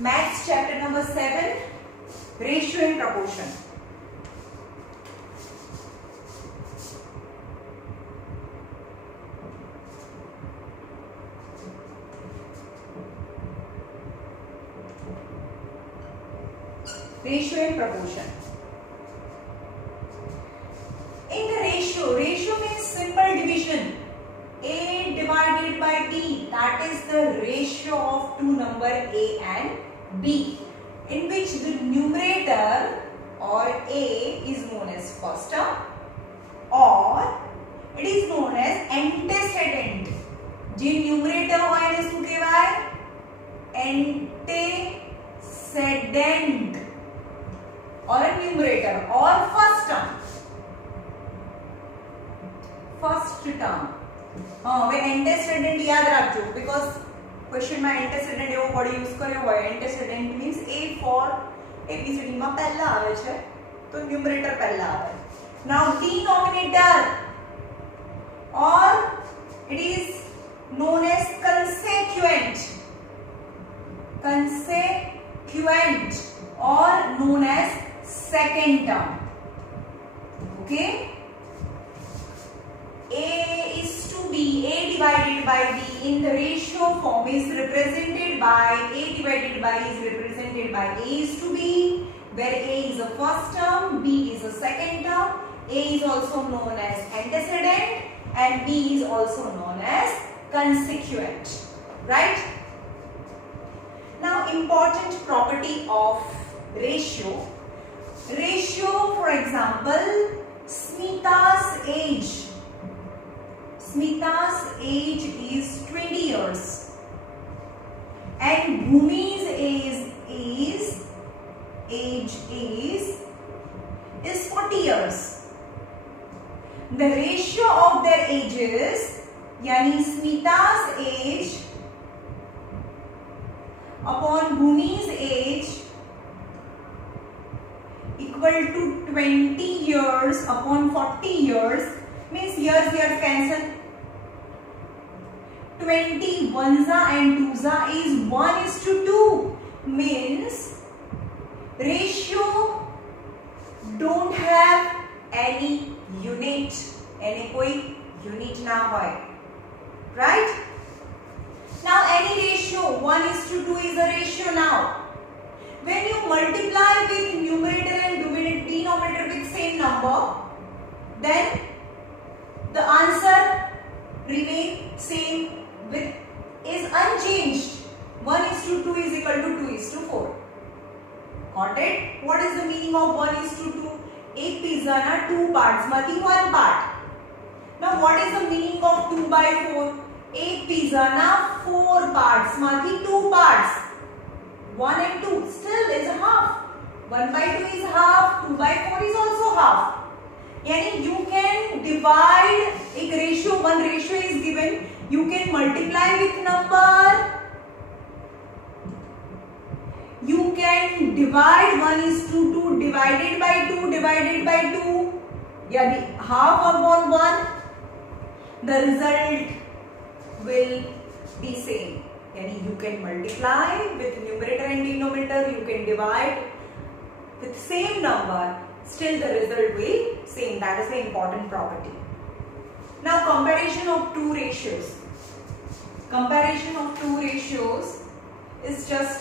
Maths chapter number 7, ratio and proportion. Ratio and proportion. In the ratio means simple division. A divided by B, that is the ratio of two number A and B, in which the numerator or A is known as first term or it is known as antecedent. જે numerator હોય એને શું કહેવાય? Antecedent or a numerator or first term. First term. હવે antecedent યાદ રાખજો because question માં antecedent એવો વર્ડ યુઝ કર્યો હોય. Antecedent means A for ABCD માં પહેલા આવે છે તો numerator પહેલા આવે. Now denominator or it is known as consequent. Consequent or known as second term. Okay? A is to B, A divided by B in the ratio form is represented by A divided by is represented by A is to B, where A is a first term, B is a second term, A is also known as antecedent and B is also known as consequent. Right? Now important property of ratio. Ratio, for example, Smita's age. Smita's age is 20 years and Bhumi's age is 40 years. The ratio of their ages, yani Smita's age upon Bhumi's age equal to 20 years upon 40 years means years cancel. 20 1s and 2s is 1:2 means ratio don't have any unit. Any koi unit na hoy. Right? Now any ratio 1:2 is a ratio now. When you multiply with numerator and denominator with same number, then the answer remain same with is unchanged. 1:2 is equal to 2:4. Got it? What is the meaning of 1:2? एक pizza na 2 parts माथी 1 part. Now what is the meaning of 2/4? एक pizza na 4 parts माथी 2 parts. 1 and 2 still is a half. 1/2 is half. 2/4 is also half. यानी you can divide एक ratio, one ratio is given, you can multiply with number, you can divide 1:2 divided by 2 यानी half upon 1, the result will be same. यानी you can multiply with numerator and denominator, you can divide with same number, still the result will same. That is the important property. Now comparison of two ratios. Comparison of two ratios is just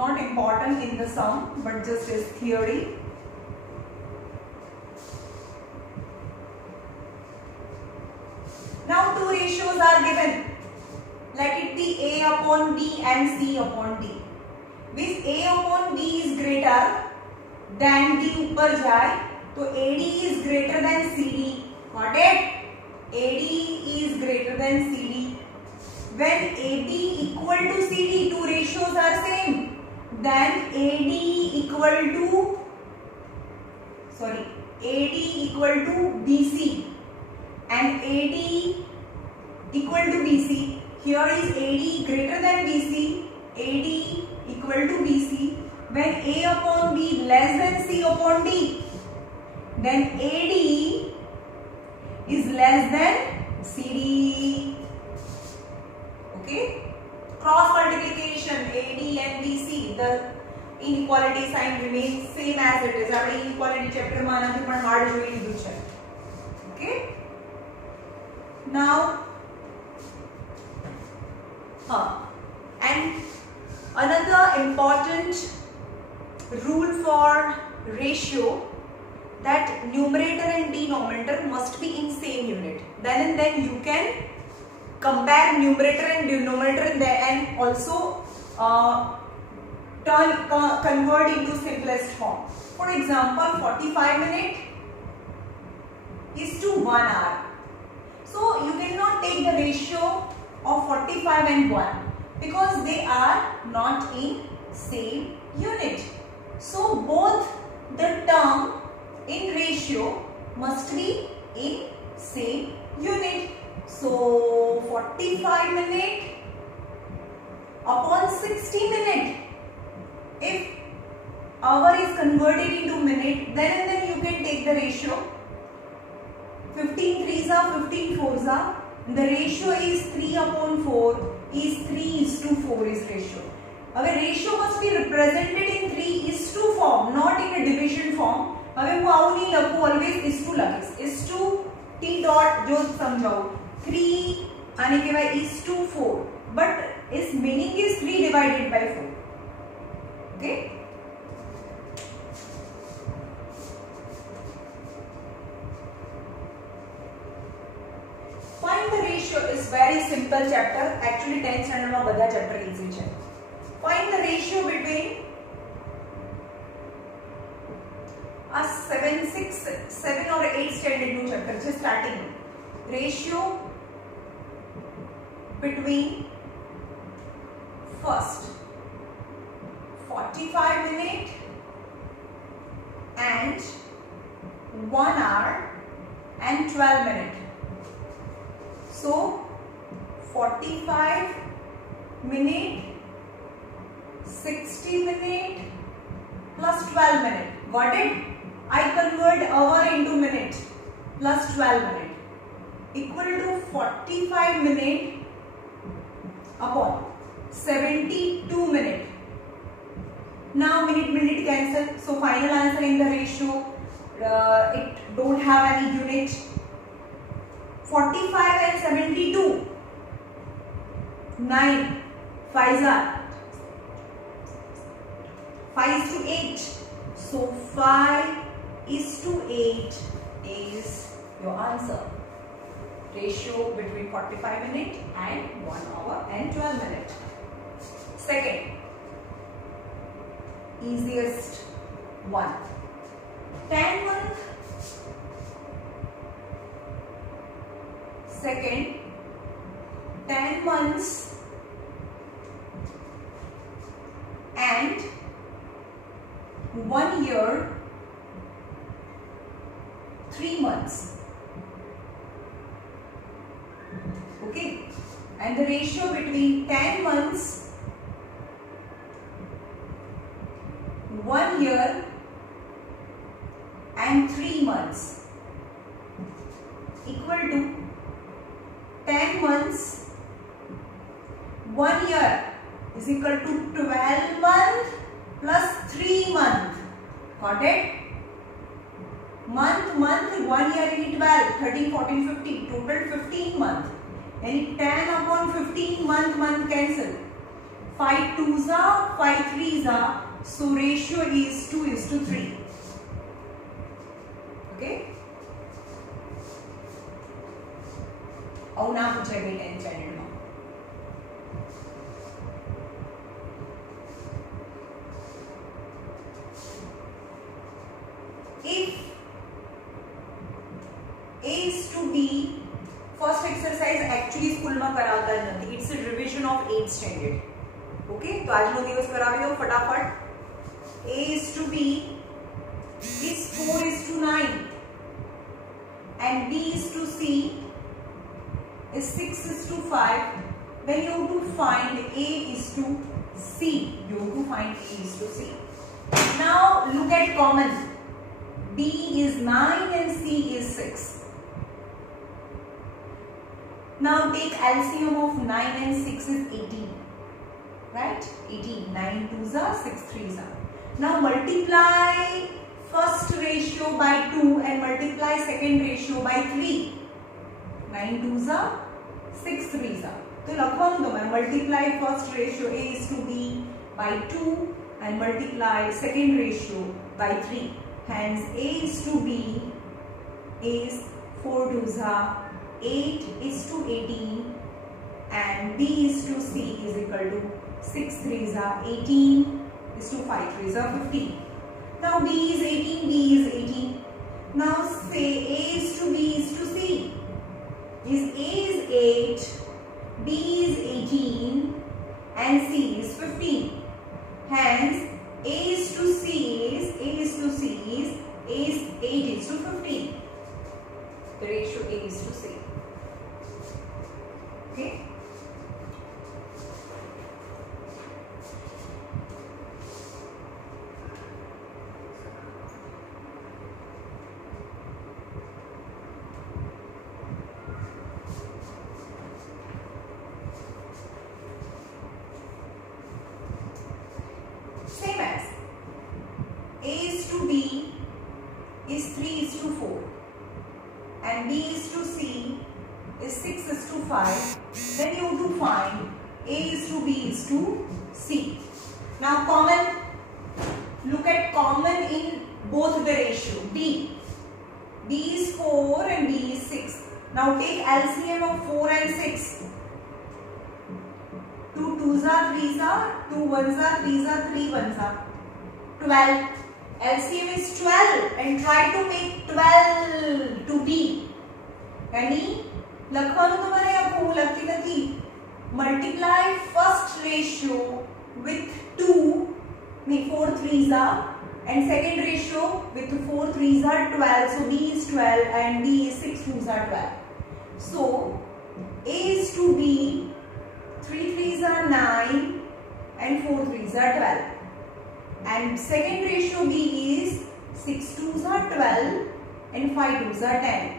not important in the sum but just as theory. Now two ratios are given. Let it be A upon B and C upon D. With A upon B is greater than D ऊपर जाए तो AD is greater than CD. Got it? AD is greater than CD. When AB equal to CD, two ratios are same. Then AD equal to BC and AD equal to BC. Here is AD greater than BC. AD equal to BC. When A upon B less than C upon D, then AD is less than CD. Okay? Cross multiplication AD and BC, the inequality sign remains same as it is. આપણે inequality chapter માં આનાથી પણ hard જોઈ લીધું છે. Okay. Now and another important rule for ratio, that numerator and denominator must be in same unit. Then and then you can compare numerator and denominator and also convert into simplest form. For example, 45 minutes is to 1 hour. So you cannot take the ratio of 45 and 1 because they are not in same unit. So both the term in ratio must be in same unit. So 45 minutes upon 60 minutes. If hour is converted into minute, then and then you can take the ratio. 15 3s are 15 4s are. The ratio is 3 upon 4 is 3:4 is ratio. હવે ratio must be represented in 3:2 form, not in a division form. હવે હું આવું નહીં લખું, always is2 લખીશ. is2 t dot જો સમજાવું 3 આને કહેવાય is2 4, but its meaning is 3 divided by 4. Okay. Find the ratio is very simple chapter. Actually 10th standard માં બધા chapter easy છે. Find the ratio between a 7 or 8 standard નું chapter છે starting. Ratio between first 45 minutes and 1 hour and 12 minutes. So 45 minutes, 60 minutes plus 12 minutes. Got it? I convert hour into minute plus 12 minutes equal to 45 minutes upon 72 minutes. Now minute cancel. So final answer in the ratio, it don't have any unit. 45 and 72, 9, 5 are 5:8. So 5:8 is your answer. Ratio between 45 minutes and 1 hour and 12 minutes. Second, easiest one. 10 months. Second, 10 months and 1 year, 3 months. Okay, and the ratio between 10 months, 1 year and 3 months equal to 10 months, 1 year is equal to 12 months plus 3 months. Got it? Month, 1 year in 12, 13, 14, 15, total 15 months. And 10 upon 15 month cancel. 5 2s are, 5 3s are. So ratio is 2:3. Okay? આવું ના પૂછાય ગઈ 10th standard માં. If A is to B, first exercise actually school માં કરાવતા જ નથી. It's a revision of 8th standard. Okay? તો આજનો દિવસ કરાવી દો ફટાફટ. A is to B is 4:9 and B is to C is 6:5. Then you have to find A is to C. You have to find A is to C. Now look at common. B is 9 and C is 6. Now take LCM of 9 and 6 is 18. right? 18. 9 twos are 6 threes are. Now multiply first ratio by 2 and multiply second ratio by 3. 9 twos are 6 threes are. तो लखवानु तुम्हें multiply first ratio a is to b by 2 and multiply second ratio by 3. Hence a is to b is 4 twos are 8 is to 18 and b is to c is equal to 6 threes are 18 is to 5 threes are 15. Now b is 18, b is 18. Now say a is to b is to c. Is a is 8, b is 18 and c is 15. Hence a is to c is 8 is to 15. The ratio a is to c. Okay. Same as a is to b is 3 is to 4 and b is to c is 6 is to 5. Then you have to find a is to b is to c. Now common, look at common in both the ratio. b is 4 and b is 6. Now take LCM of 4 and 6. 2 twos are 3s are, 2 ones are 3s are, 3 ones are 12. LCM is 12 and try to make 12 to b. यानी लखवानु तुम्हारे यहाँ को लगती नहीं. Multiply first ratio with 2, mean 4 3s are, and second ratio with 4 3s are 12. So b is 12 and b is 6 2s are 12. So a is to b, 3 3s are 9 and 4 3s are 12. And second ratio b is 6 2s are 12 and 5 2s are 10.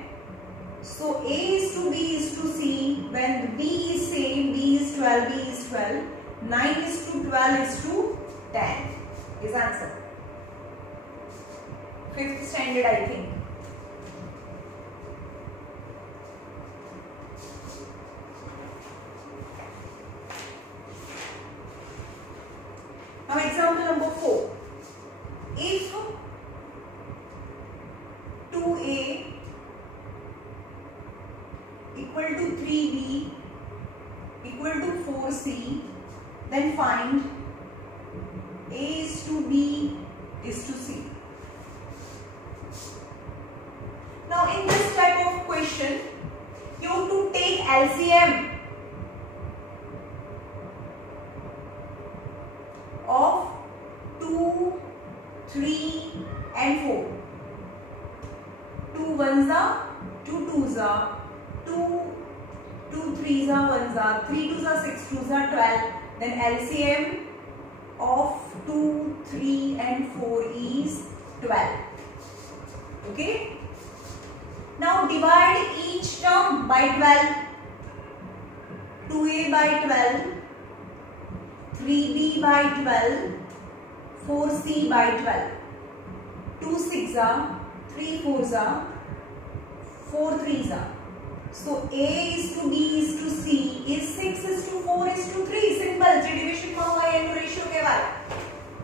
So a is to b is to c when b is same, b is 12, b is 12, 9 is to 12 is to 10 is answer. 5th standard I think. Now example number 4. If 2a equal to 3b equal to 4c, then find a is to b is to c. Now in this type of question you have to take LCM of 2, 3 and 4. 2 ones are, 2 twos are, 2 3s are, 1s are, 3 2s are, 6 2s are 12. Then LCM of 2, 3 and 4 is 12. Okay. Now divide each term by 12. 2a by 12, 3b by 12, 4c by 12. 2 6s are, 3 4s are, 4 3s are. So a is to b is to c is 6 is to 4 is to 3. Simple. જે division માં હોય એનો ratio કહેવાય.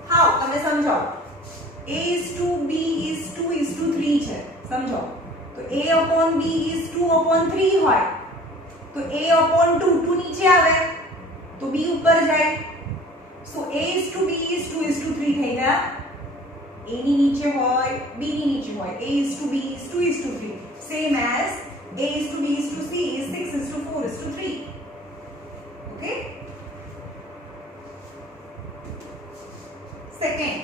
How? તમે સમજાવો. a is to b is 2 is to 3 છે. સમજો. તો a upon b is 2 upon 3 હોય. તો a upon 2 2 નીચે આવે. તો b ઉપર જાય. So a is to b is 2 is to 3 થઈ ગયા. a ની નીચે હોય, b ની નીચે હોય. a is to b is 2 is to 3. Same as a is to b is to c is 6 is to 4 is to 3. Okay. Second.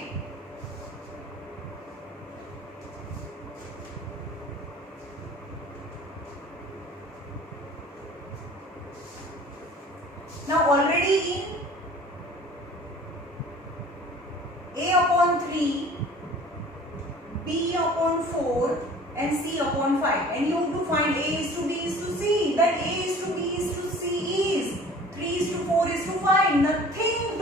Now already in a upon 3, b upon 4 and c upon 5, and you have to find a is to b is to c. Then a is to b is to c is 3 is to 4 is to 5. Nothing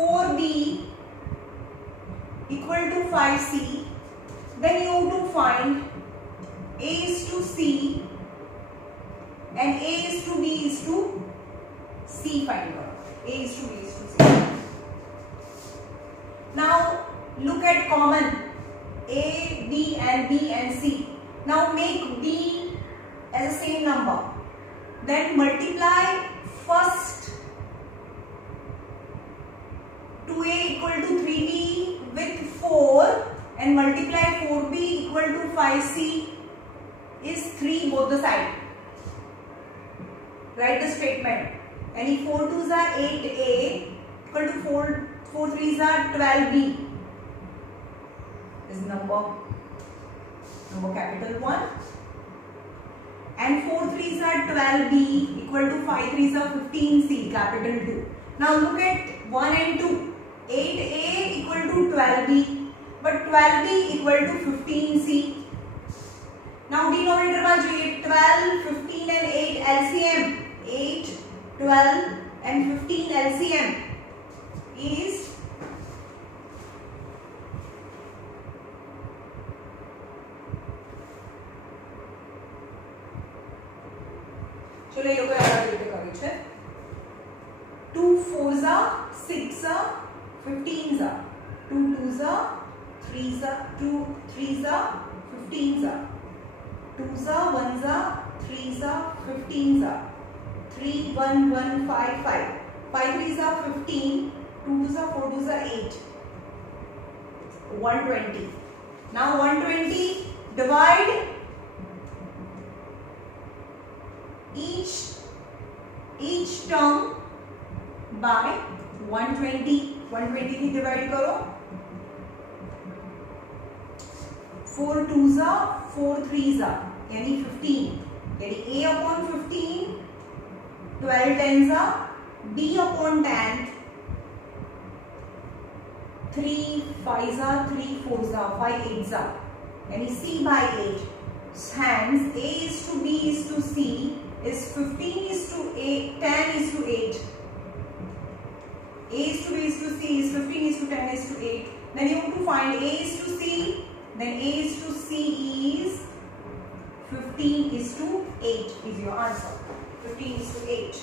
4B equal to 5C, then you have to find A is to C and A is to B is to C. Find out A is to B is to C. Now look at common A, B and B and C. Now make B as the same number, then multiply first 2A equal to 3B with 4 and multiply 4B equal to 5C is 3 both the side. Write the statement. Any 4 2s are 8A equal to 4 3s are 12B. Is number capital 1. And 4 3s are 12B equal to 5 3s are 15C capital 2. Now look at 1 and 2. 8A equal to 12B, but 12B equal to 15C. Now denominator में जो 12, 15 and 8 LCM, 8, 12 and 15 LCM is चलो ये लोग ऐसा करके करें छे 2 4s are 6s are 15s are 2 2s are 3s are 2 3s are 15s are 2s are 1s are 3s are 15s are 3 1 1 5 5 5 3s are 15 2 2s are 4 2s are 8 120. Now 120 divide each term by 120. 120 की divide करो 4 2s are 4 3s are यानी 15 यानी A upon 15 12 10s are B upon 10 3 5s are 3 4s are 5 8s are यानी C by 8. Hence A is to B is to C is 15 is to 8 10 is to 8. A is to B is to C is 15 is to 10 is to 8. Then you have to find A is to C. Then A is to C is 15 is to 8 is your answer. 15 is to 8.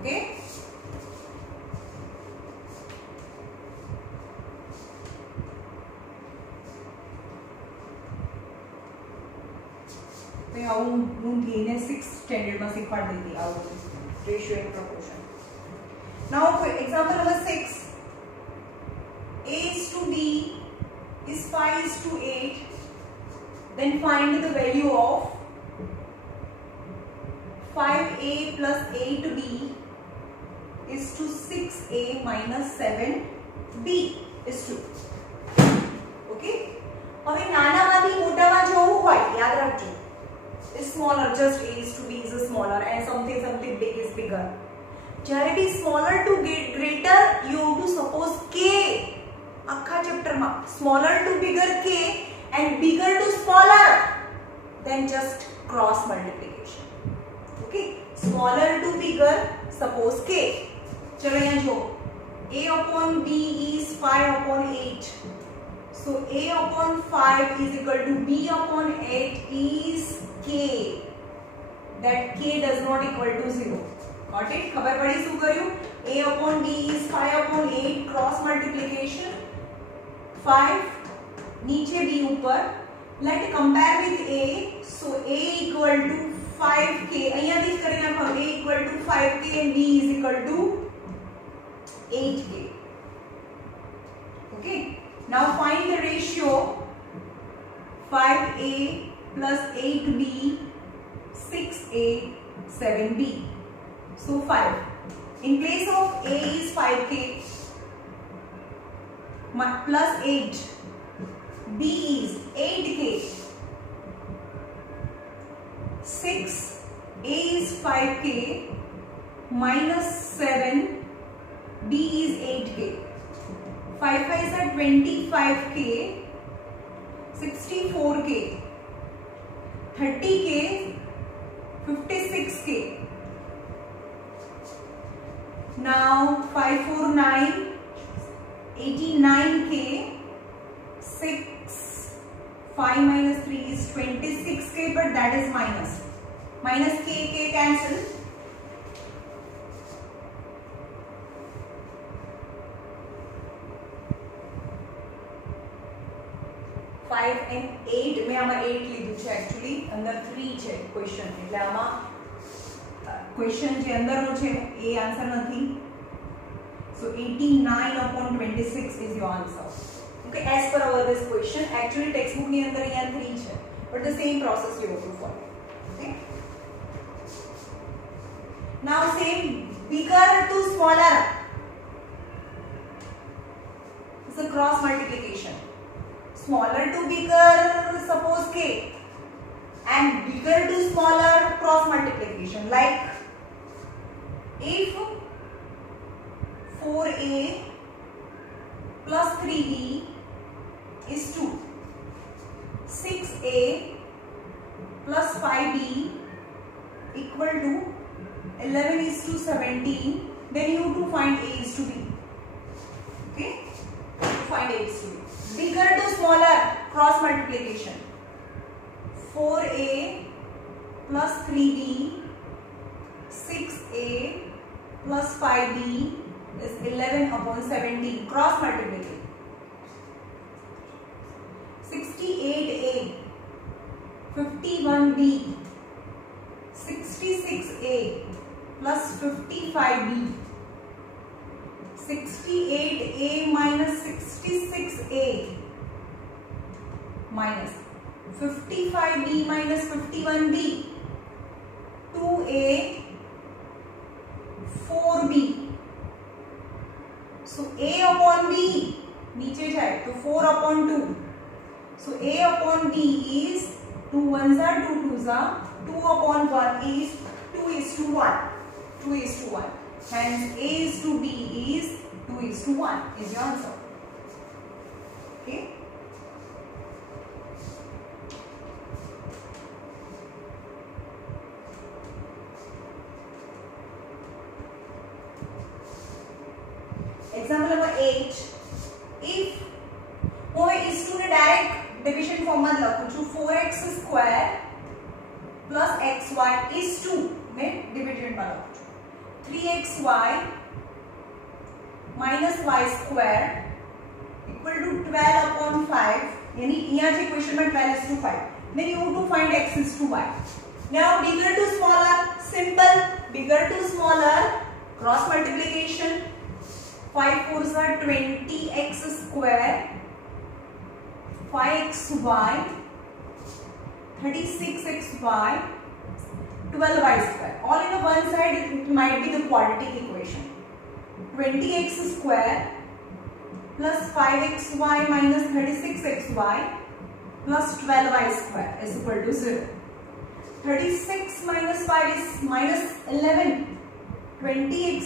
Okay. Six standard में सीखवा दी थी ratio and proportion. Now example number 6. A is to B is 5 is to 8. Then find the value of 5A plus 8B is to 6A minus 7B is to. Okay. હવે નાનામાંથી મોટામાં જવું હોય યાદ રાખજો. Is smaller, just A is to B is smaller and something big is bigger. જ્યારે બી smaller to greater you have to suppose K. આખા ચેપ્ટરમાં smaller to bigger K and bigger to smaller, then just cross multiplication. Okay, smaller to bigger suppose K. चलो यहाँ जो A upon B is 5 upon 8. So A upon 5 is equal to B upon 8 is K. That K does not equal to 0. Got it? खबर पड़ी शू करियो? A upon B is 5 upon 8 cross multiplication. 5 नीचे B ऊपर. Let compare with A. So A equal to 5K. અહીંયા भी करें आप A equal to 5K and B is equal to 8K. Okay. Now find the ratio 5A plus 8B, 6A, 7B. So 5. In place of A is 5K plus 8. B is 8K. 6. A is 5K minus 7. B is 8K. 5 5s are 25K, 64K, 30K, 56K. Now 5 4 9, 89k, 6, 5 minus 3 is 26k, but that is minus. Minus k cancel. 5 and 8 મેં આમાં 8 લીધું છે actually અંદર 3 છે question એટલે આમાં question જે અંદરનો છે એ આન્સર નથી so 89/26 is your answer. Okay, as per our this question actually textbook ની અંદર અહીંયા 3 છે but the same process you have to follow. Okay, now same bigger to smaller is a cross multiplication. Smaller to bigger, suppose k, and bigger to smaller, cross multiplication. Like if 4a plus 3b is 2, 6a plus 5b equal to 11:17, then you have to find a is to b. Okay, find a is to b. Bigger to smaller, cross multiplication. 4a plus 3b, 6a plus 5b is 11/17, cross multiplication. 68a, 51b, 66a plus 55b. 68a minus 66a minus 55b minus 51b, 2a 4b. So a upon b नीचे जाए तो 4/2. So a upon b is 2 1s are 2 2s are 2/1 is 2:1. 2:1. Hence a is to b is 2:1 is your answer. Okay. Example number 8. If હું is to ને direct division form માં લખું છું 4x square plus xy is to મેં division માં લખું છું 3xy minus y square equal to 12/5. यानी यहाँ से क्वेश्चन में 12:5. Then you have to find x is to y. Now bigger to smaller, simple. Bigger to smaller, cross multiplication. 5 4s are 20x square, 5xy, 36xy, 12y square. All in one side it might be the quadratic equation. 20x square plus 5xy minus 36xy plus 12y square is equal to 0. 36 minus 5 is minus 11. 20x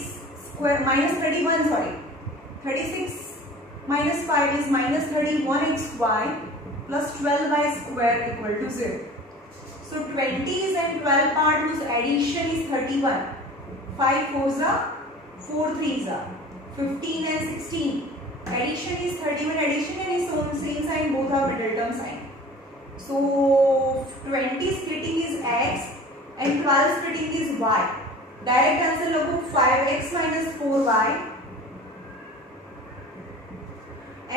square minus 31, sorry. 36 minus 5 is minus 31xy plus 12y square equal to 0. So 20s and 12 part whose addition is 31. 5 4s are 4 3s are 15 and 16. Addition is 31 addition and is same sign, both are middle term sign. So 20 splitting is x and 12 splitting is y. Direct answer logo 5x minus 4y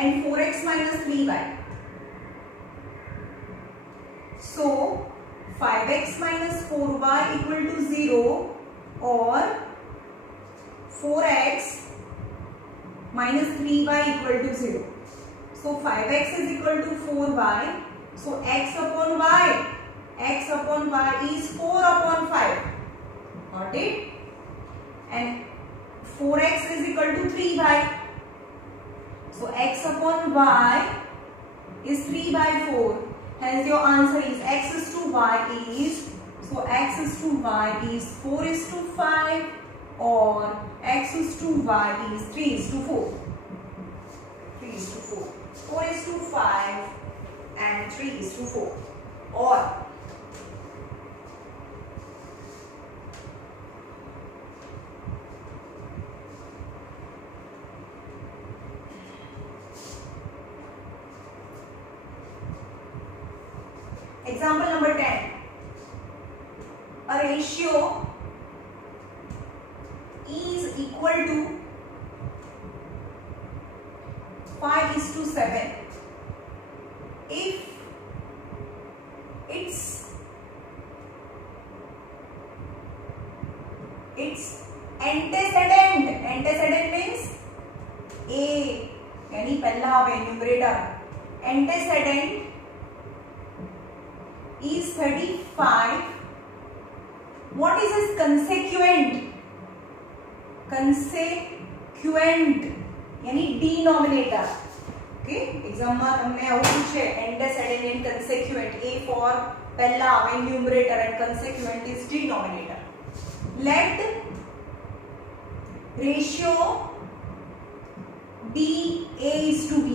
and 4x minus 3y. So 5x minus 4y equal to 0 or 4x minus 3y equal to 0. So 5x is equal to 4y. So x upon y is 4/5. Got it? And 4x is equal to 3y. So x upon y is 3/4. Hence your answer is x is to y is, so x is to y is 4:5 or x is to y is 3:4. 3:4. 4:5 and 3:4. Or Example number 10. A ratio is equal to 5:7 if its antecedent means A यानी पहला आवे numerator, antecedent is 35. What is his consequent? Consequent यानी denominator. Okay, exam में हमने out पूछे antecedent and consequent. A for पहला आवे numerator and consequent is denominator. Let ratio be A is to B.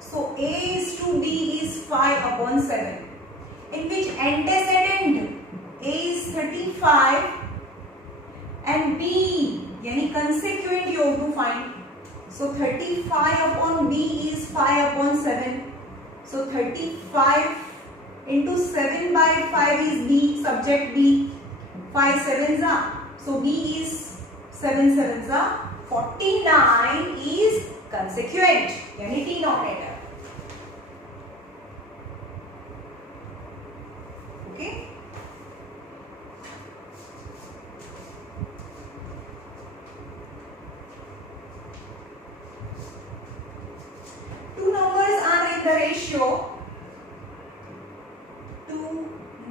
So A is to B is 5/7, in which antecedent A is 35 and B यानी consequent you have to find. So 35/B is 5/7. So 35 into 7/5 is B, subject B. 5 sevens are. So B is 7 sevens are. 49 is consequent यानी denominator. Okay. Two numbers are in the ratio. Two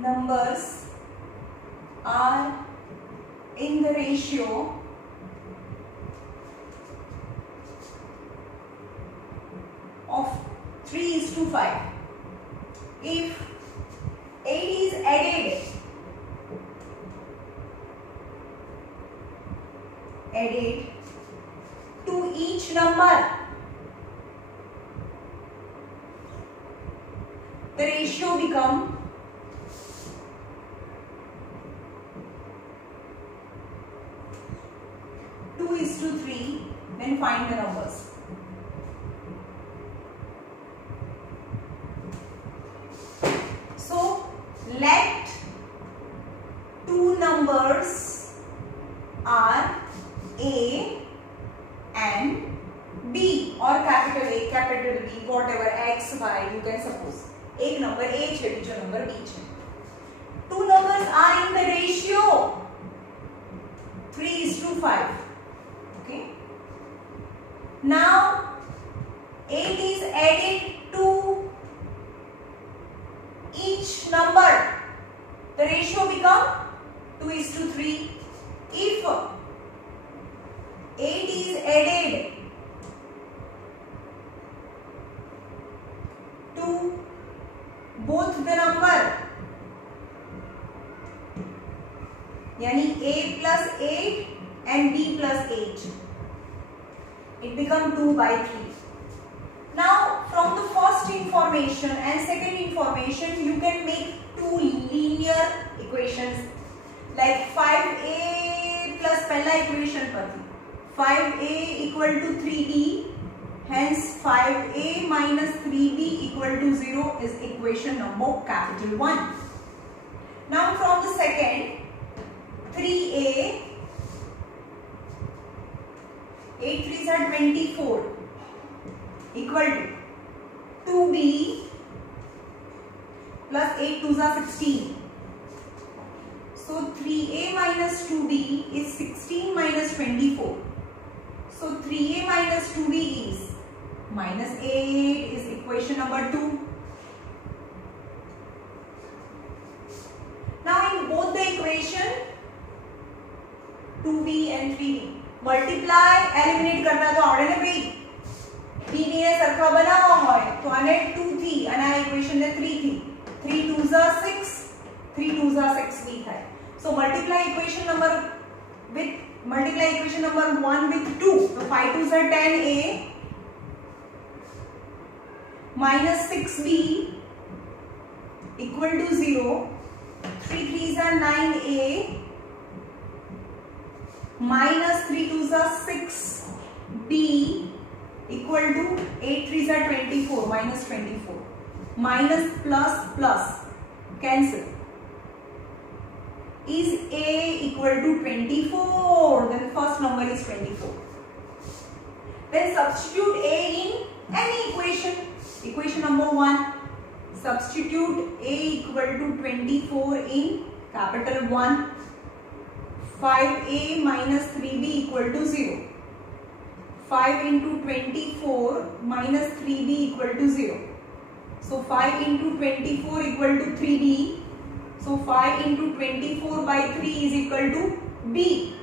numbers are in the ratio of 3:5. If 8 is added to each number, the ratio become 2:3. Then find the numbers. So let two numbers are A and B or capital A, capital B, whatever, X, Y, you can suppose. एक number A है, दूसरा number B है. Two numbers are in the ratio 3:5. Okay. Now 8 is added to each number. The ratio become 2:3. If 8 is added to both the number, यानी A plus 8 and B plus 8, it become 2/3. Now from the first information and second information you can make two linear equations like 5A plus पहला equation पर 5A equal to 3B, hence 5A minus 3B equal to 0 is equation number capital 1. Now from the second, 3A, 8 3s are 24 equal to 2B plus 8 2s are 16. So 3A minus 2B is 16 minus 24. So 3A minus 2B is minus 8 is equation number 2. Now in both the equation 2B and 3B multiply eliminate करना तो आवड़े ने भाई B ने सरखा बनावा होय तो आने 2 थी અને આ equation ने 3 थी 3 2s are 6 3 2s are 6 भी થાય. So multiply equation number 1 with 2. So 5 2s are 10A minus 6B equal to 0. 3 3s are 9A minus 3 2s are 6B equal to 8 3s are 24 minus 24. minus plus plus cancel. Is A equal to 24? Then first number is 24. Then substitute A in any equation. Equation number 1. Substitute A equal to 24 in capital 1. 5A minus 3B equal to 0. 5 into 24 minus 3B equal to 0. So 5 into 24 equal to 3B. So 5 into 24 by 3 is equal to B.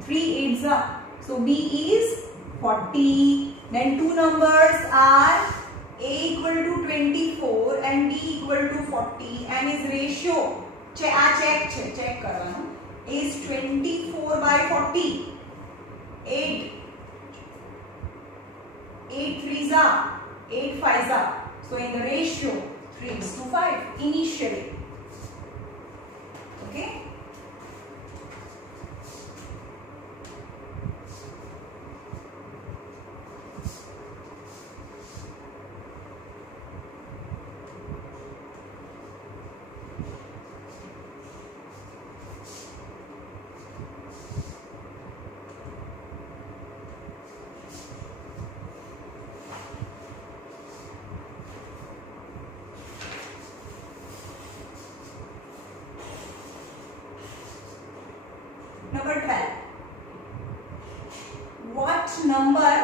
3 8s are. So B is 40. Then two numbers are A equal to 24 and B equal to 40 and his ratio. Check करवाना. Is 24 by 40. 8 3s are. 8 5s are. So in the ratio 3:5 initially. Okay. Number 12. What number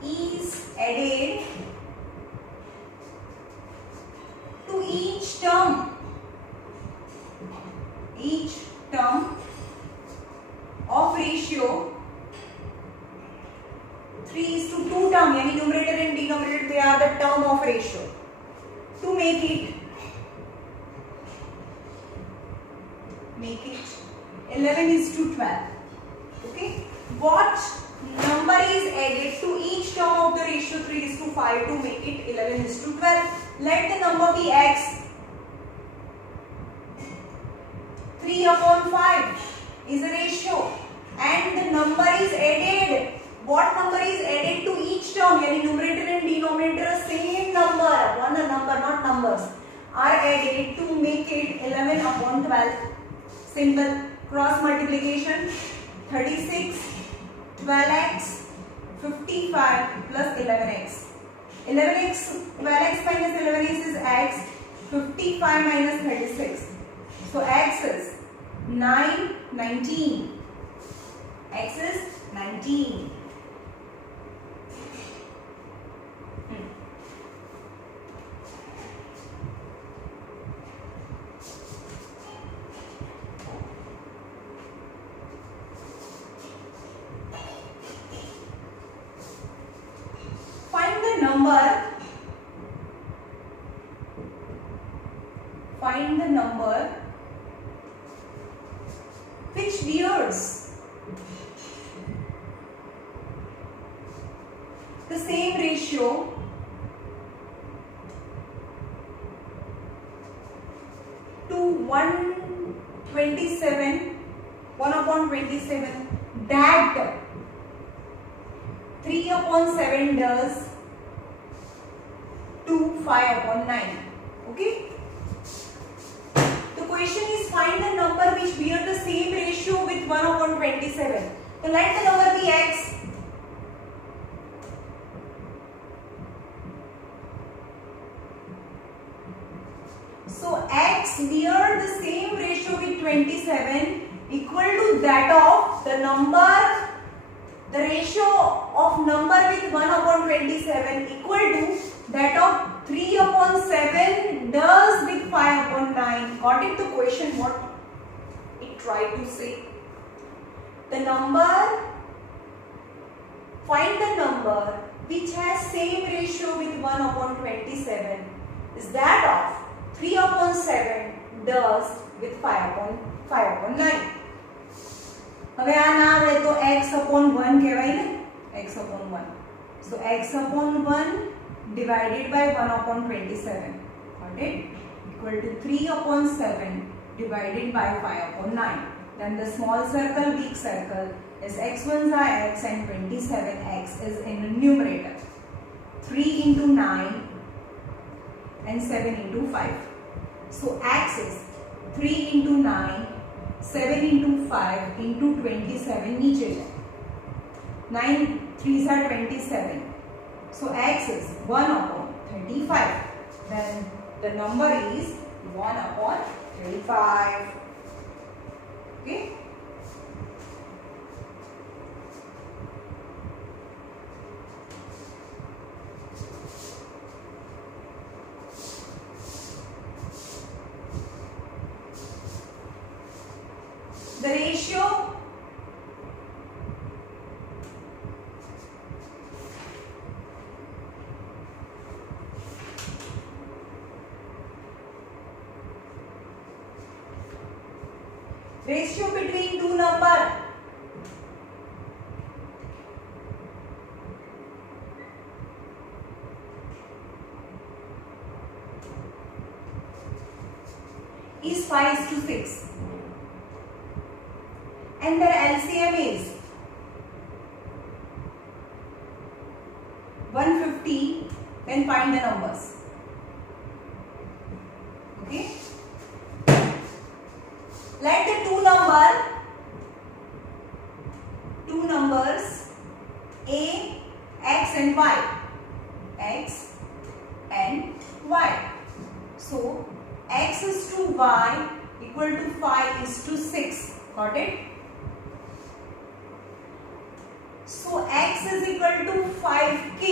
is added to each term? Each term of ratio 3:2 term, यानी numerator and denominator they are the term of ratio. To make it 11:12. Okay. What number is added to each term of the ratio 3:5 to make it 11:12? Let the number be x. 3/5 is a ratio and the number is added. What number is added to each term? यानी numerator and denominator same number, one number not numbers, are added to make it 11/12. Simple cross multiplication. 36 12x 55 plus 11x. 11x 12x minus 11x is x. 55 minus 36. So x is 19. X is 19. Find the number which bears the same ratio to 1/27 that 3/7 does to 5/9. Okay. The question is find the number which bear the same ratio with 1/27. So let the number be x. So x bear the same ratio with 27 equal to that of the number, the ratio of number with 1/27 equal to that of 3/7 does with 5/9. Got it? The question what it tried to say. The number, find the number which has same ratio with 1/27 is that of 3/7 does with 5/9. હવે આ ના આવડે તો x/1 કહેવાય ને, x/1. So x/1 divided by 1/27. Got it? Equal to 3/7 divided by 5/9. Then the small circle, big circle is x1s are x and 27x is in the numerator. 3 into 9 and 7 into 5. So x is 3 into 9, 7 into 5 into 27 नीचे है. 9 3s are 27. So x is 1 upon 35. Then the number is 1 upon 35. Okay. The ratio between two numbers is 5:6. And their LCM is 150. Then find the numbers. Okay. Let the two numbers A, X and Y. X and Y. So X is to Y equal to 5:6. Got it? So x is equal to 5k.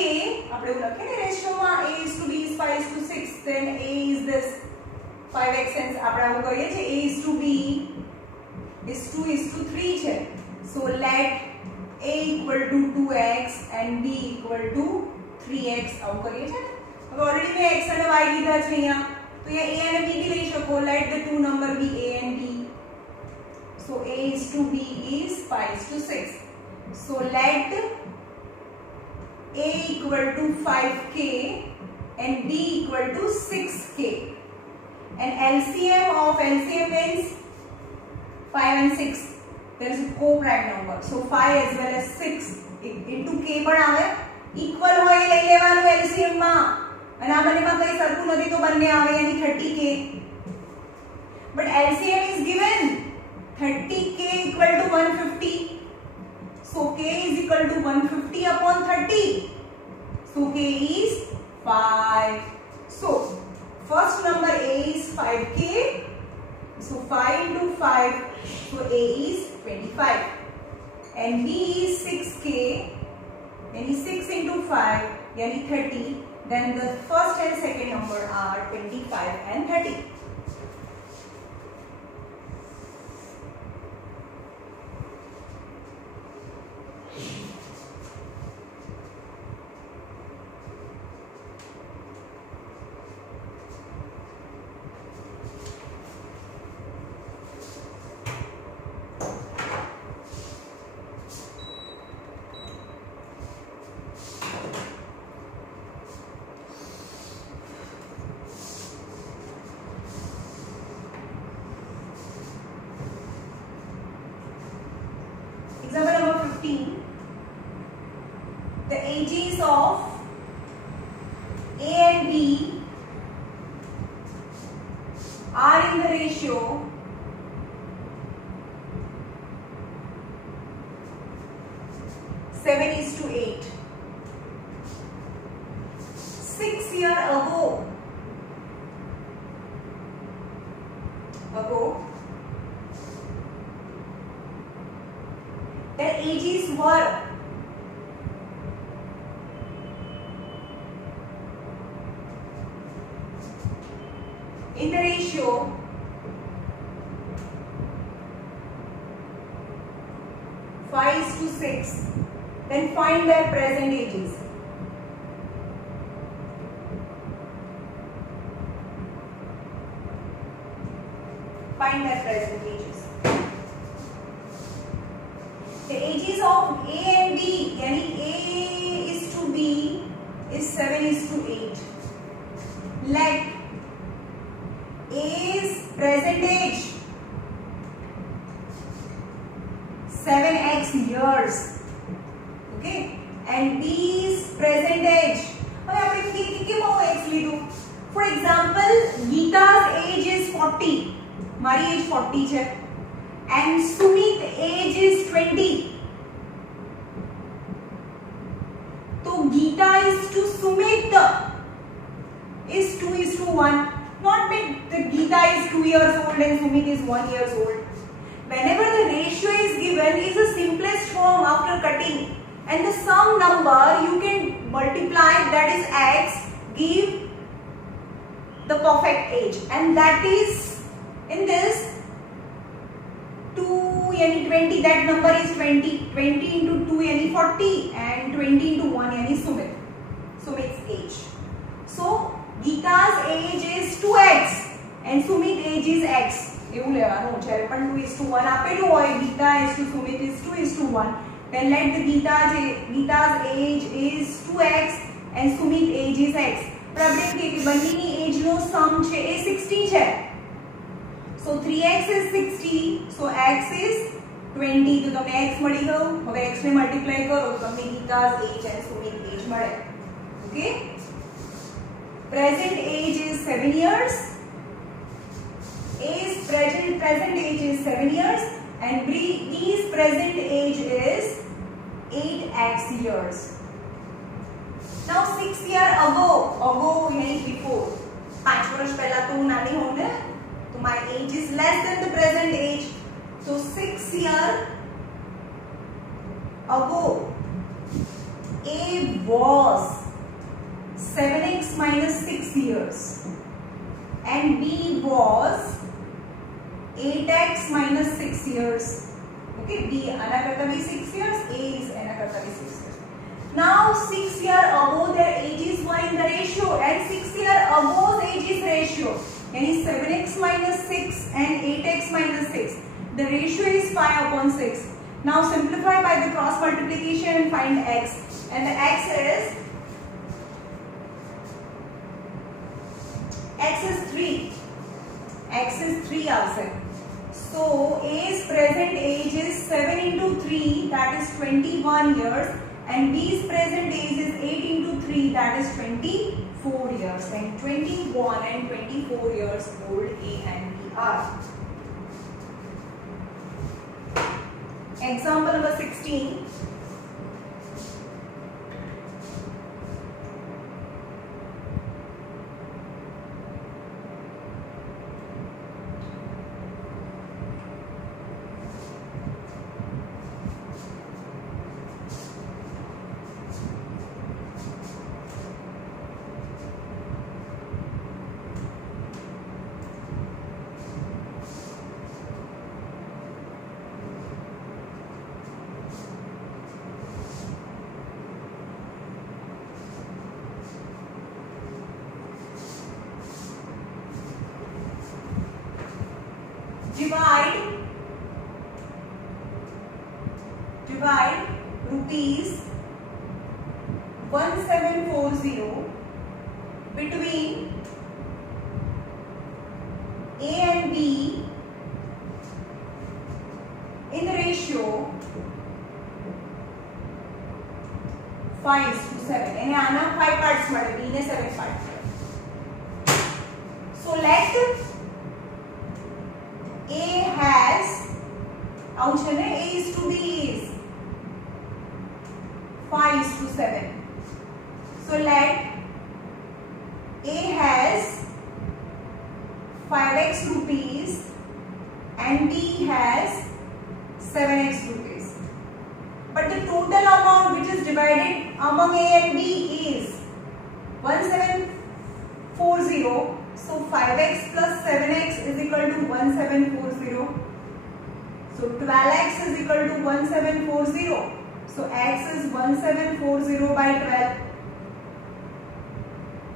આપણે એવું લખીએ ને રેશિયોમાં a is to b is 5:6. Then a is this 5x and આપણે આવું કરીએ છીએ. a is to b is 2:3 છે. So let a equal to 2x and b equal to 3x. આવું કરીએ છીએ ને. હવે ઓલરેડી મેં x અને y લીધા છે અહીંયા. તો અહીંયા a અને b બી લઈ શકો. Let the two number be a and b. So a is to b is 5:6. So let a equal to 5k and b equal to 6k. And LCM means 5 and 6. There is a co-prime number. So 5 as well as 6 into k પણ આવે. Equal હોય લઈ લેવાનું LCM માં. અને આ બંનેમાં કઈ સરખું નથી તો બંને આવે yani 30k. But LCM is given 30k equal to 150. So k is equal to 150 upon 30. So k is 5. So first number a is 5k. So 5 into 5. So a is 25. And b is 6k. Yani 6 into 5. Yani 30. Then the first and second number are 25 and 30. Example number 15. The ages of A and B are in the ratio 7:8. 6 years ago, their ages were in the ratio 5:6. Then find their present ages. Find their present ages. The ages of A and B, yani A is to B is 7:8. Let A's present age 7x years, okay, and B's present age. કેમ આવું x લીધું? For example, Geeta's age is 40. મારી એજ 40 છે and Sumit age is 20. तो Geeta is to Sumit is 2:1. Not that Geeta is 2 years old and Sumit is 1 year old. Whenever the ratio is given is the simplest form after cutting, and the sum number you can multiply, that is x, give the perfect age, and that is in this 2 yani 20, that number is 20. 20 into 2 yani 40 and 20 into 1 yani Sumit's age. So Geeta's age is 2x and Sumit's age is x. એવું લેવાનું જ્યારે પણ 2:1 આપેલું હોય, Geeta is to Sumit is 2:1, then let the Geeta's age is 2x and Sumit's age is x. પણ આપણે એમ કહીએ કે બંનેની એજનો સમ છે એ 60 છે. So 3x is 60, so x is 20. તો તમને x મળી ગયું. હવે x ને મલ્ટીપ્લાય કરો તો તમને Geeta's age and Sumit's age મળે. Okay? Present age is 7 years. A's present age is 7 years and B's present age is 8x years. Now 6 years ago means before, 5 વર્ષ પહેલા તો હું નાની હોઉં ને, તો my age is less than the present age. So 6 years ago A was 7x minus 6 years and B was 8x minus 6 years. Okay, B ana karta bhi 6 years, A is ana karta bhi 6 years. Now 6 years ago their ages were in the ratio, and 6 years ago's age is ratio, yani 7x minus 6 and 8x minus 6. The ratio is 5/6. Now simplify by the cross multiplication and find x, and the x is 3. X is 3 outside. So A's present age is 7 into 3, that is 21 years, and B's present age is 8 into 3, that is 24 years. And 21 and 24 years old A and B are. Example number 16. Divide rupees 1740 between A and B in the ratio 5:7. એને આના 5 parts મળે, B ને 7 parts. So let A has, આવું છે ને, A is to B is 5:7. So let A has 5x rupees and B has 7x rupees. But the total amount which is divided among A and B is 1740. So 5x plus 7x is equal to 1740. So 12x is equal to 1740. So x is 1740 by 12.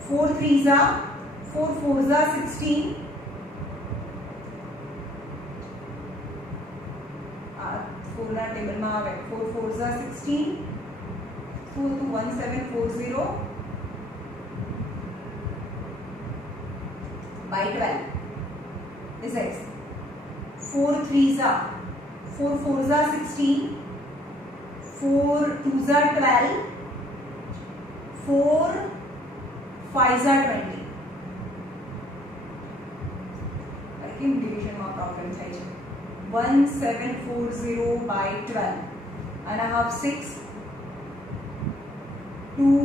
4 3s are 4 4s are 16. 4 ના table માં આવે. 4 4s are 16. So to 1740 by 12 is x. 4 3s are 4 4s are 16. 4 2s are 12. 4 5 are 20. કેમ ડિવિઝનમાં problem થાય છે. 1740 by 12 and I have 6 2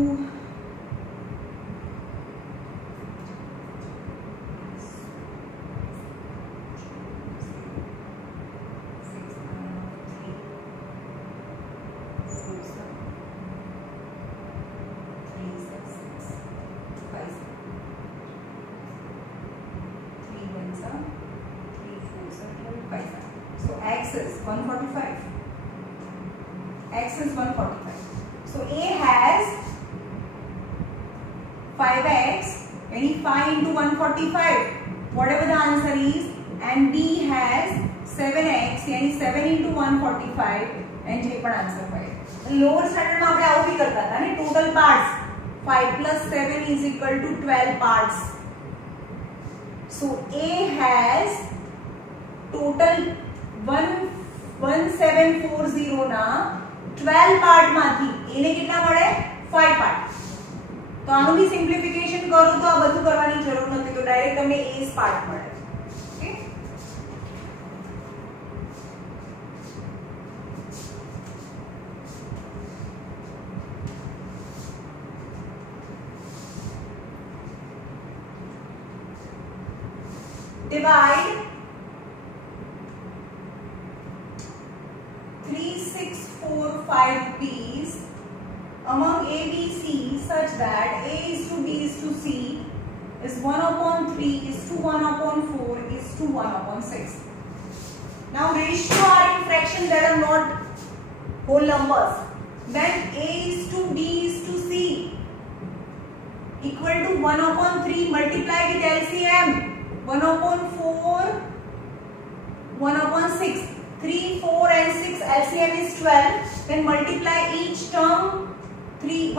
So x is 145. X is 145. So A has 5x, any 5 into 145, whatever the answer is, and B has 7x, any 7 into 145, and J पर answer है. Lower standard में आपने out भी करता था ना, total parts 5 plus 7 is equal to 12 parts. So A has total 1740 ના 12 part માંથી એને કેટલા મળે 5 પાર્ટ. તો આનું બી સિમ્પ્લિફિકેશન કરું તો આ બધું કરવાની જરૂર નથી, તો ડાયરેક્ટ તમને A પાર્ટ મળે. Okay, divide 3645 rupees among A, B, C such that A is to B is to C is 1/3 is to 1/4 is to 1/6. Now ratio are in fraction that are not whole numbers. Then A is to B is to C equal to 1/3 multiply with LCM 1/4 1/6. 3, 4 and 6 LCM is 12. Then multiply each term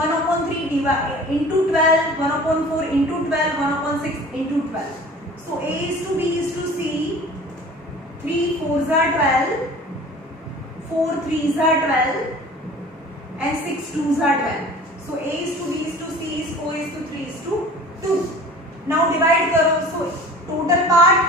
1/3 divide into 12, 1/4 into 12, 1/6 into 12. So A is to B is to C. 3 4s are 12, 4 3s are 12, and 6 2s are 12. So A is to B is to C is 4 is to 3 is to 2. Now divide करो. So total part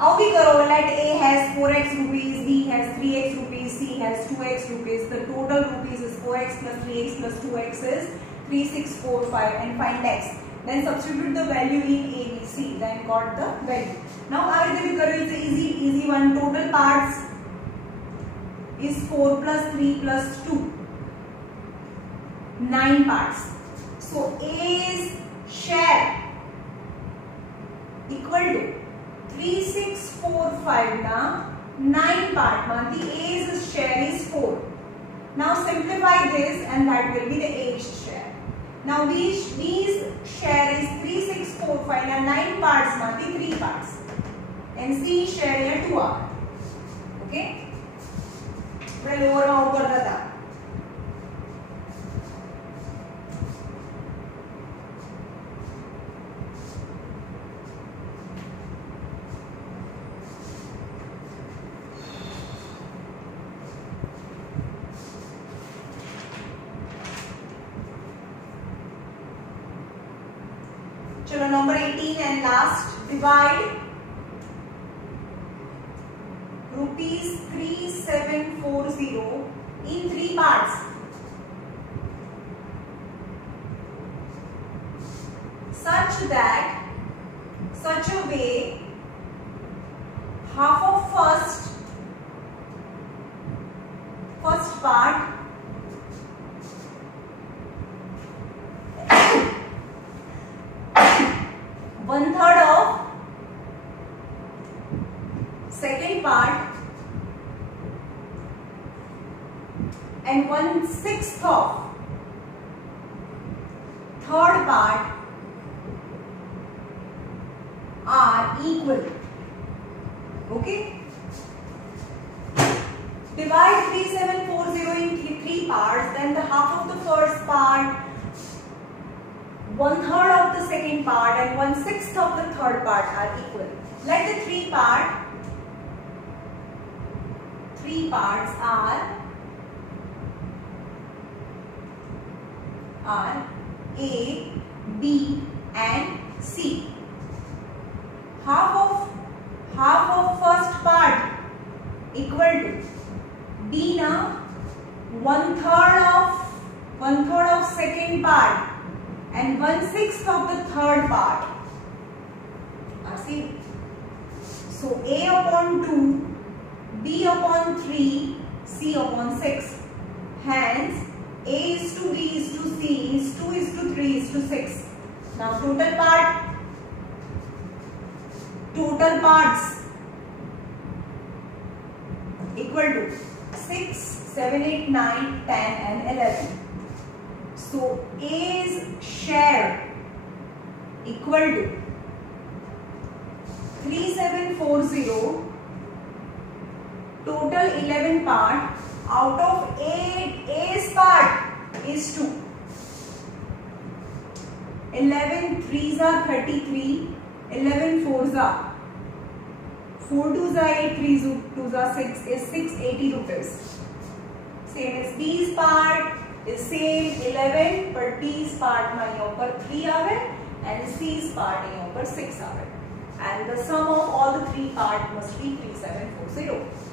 how we करो, let A has 4x rupees, B has 3x rupees, C has 2x rupees. The total rupees is 4x plus 3x plus 2x is 3645 and find x. Then substitute the value in A, B, C. Then got the value. Now how we करो, it's easy one. Total parts is 4 plus 3 plus 2. 9 parts. So A's share equal to 3645 na 9 part માંથી A's share is 4. Now simplify this and that will be the A's share. Now B's share is 3645 na 9 parts માંથી 3 parts and C share ya 2 are. Okay, આપણે lower માં ઉપર હતા. चलो number 18 and last, divide rupees 3740 in 3 parts such a way half of first part one third of second part and 1/6 of third part are equal. Okay, divide 3740 into 3 parts, then the half of the first part, 1/3 of the second part and 1/6 of the third part are equal. Let the 3 parts are A, B and C. Half of first part equal to B now, one third of second part and 1/6 of the third part are same. So A upon 2, B upon 3, C upon 6. Hence A is to B is to C is 2 is to 3 is to 6. Now total parts equal to 6, 7, 8, 9, 10 and 11. So A's share equal to 3740, total 11 part, out of 8, A's part is 2. 11 3s are 33, 11 4s are 4 2s are 8, 3 2s are 6 is 680 rupees. Same as B's part is same 11, but T's part में यहाँ पर 3 आवे and C's part यहाँ पर 6 आवे, and the sum of all the 3 part must be 3740.